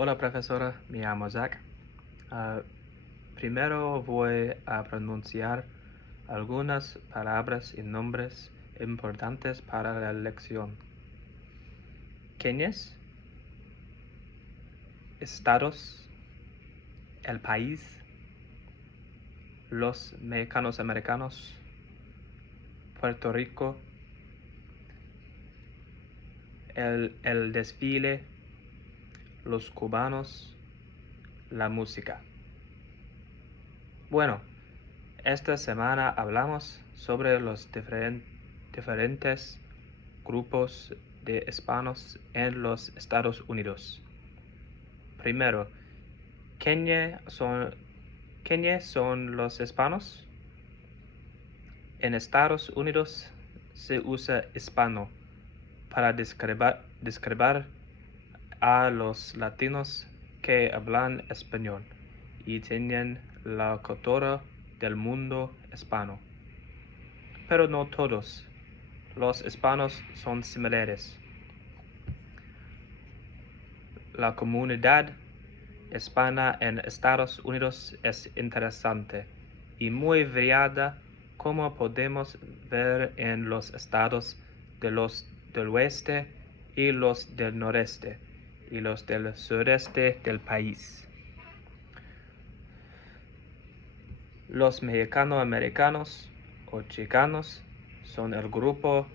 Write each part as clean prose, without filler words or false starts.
Hola profesora, me llamo Zach. Ah, Primero voy a pronunciar algunas palabras y nombres importantes para la lección. ¿Quiénes? Estados, el país, los mexicanos americanos, Puerto Rico, el desfile, los cubanos, la música. Bueno, esta semana hablamos sobre los diferentes grupos de hispanos en los Estados Unidos. Primero, ¿quiénes son los hispanos? En Estados Unidos se usa hispano para describir a los latinos que hablan español y tienen la cultura del mundo hispano. Pero no todos los hispanos son similares. La comunidad hispana en Estados Unidos es interesante y muy variada, como podemos ver en los estados del oeste y los del noreste y los del sureste del país. Los mexicano-americanos o chicanos son el grupo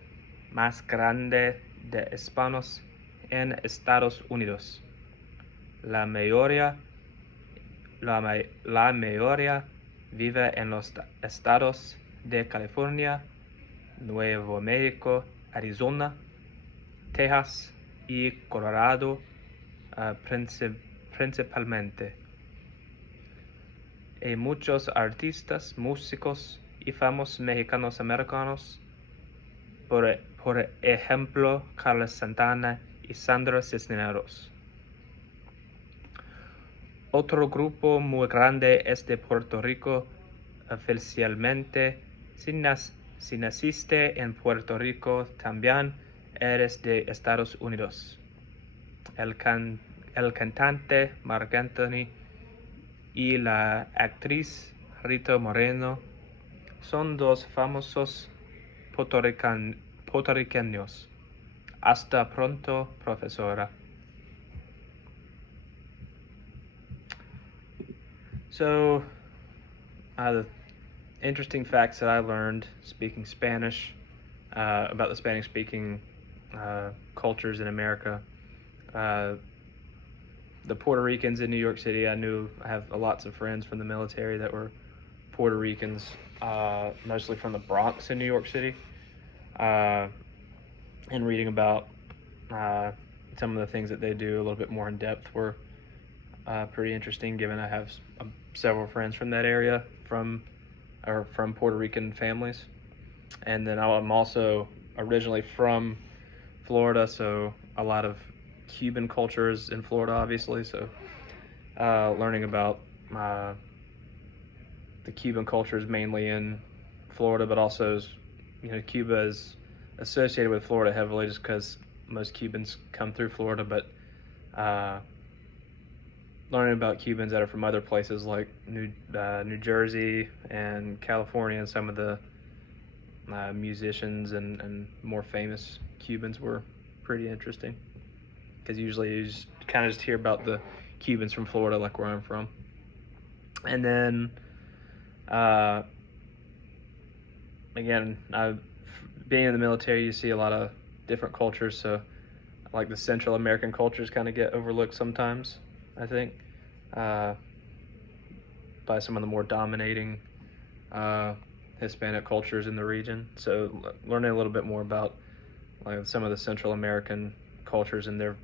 más grande de hispanos en Estados Unidos. La mayoría vive en los estados de California, Nuevo México, Arizona, Texas y Colorado, principalmente. Hay muchos artistas, músicos y famosos mexicanos americanos, por ejemplo, Carlos Santana y Sandra Cisneros. Otro grupo muy grande es de Puerto Rico. Oficialmente, si naciste en Puerto Rico, también eres de Estados Unidos. El cantante Marc Anthony y la actriz Rita Moreno son dos famosos puertorriqueños. Hasta pronto, profesora. So, the interesting facts that I learned speaking Spanish about the Spanish-speaking cultures in America. The Puerto Ricans in New York City, I have lots of friends from the military that were Puerto Ricans, mostly from the Bronx in New York City. And reading about some of the things that they do a little bit more in depth were pretty interesting, given I have several friends from that area from Puerto Rican families. And then I'm also originally from Florida, so a lot of Cuban cultures in Florida, obviously. So learning about the Cuban cultures mainly in Florida, but also, Cuba is associated with Florida heavily just because most Cubans come through Florida, but learning about Cubans that are from other places like New Jersey and California, and some of the musicians and more famous Cubans were pretty interesting, because usually you just kind of just hear about the Cubans from Florida, like where I'm from. And then again, being in the military, you see a lot of different cultures, so like the Central American cultures kind of get overlooked sometimes, I think, by some of the more dominating Hispanic cultures in the region. So learning a little bit more about like some of the Central American cultures and their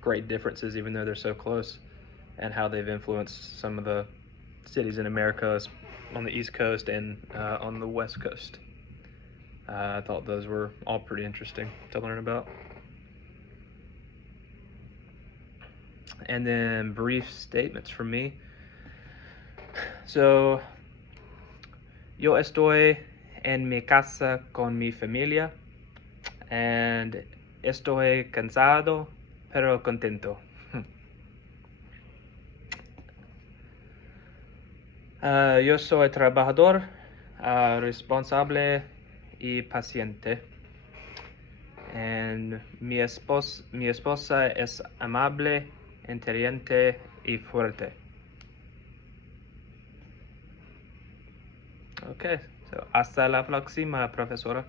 great differences, even though they're so close, and how they've influenced some of the cities in America on the East Coast and on the West Coast. I thought those were all pretty interesting to learn about. And then brief statements from me. So, yo estoy en mi casa con mi familia and estoy cansado pero contento. Yo soy trabajador, responsable y paciente. And mi esposa es amable, inteligente y fuerte. Okay, so hasta la próxima, profesora.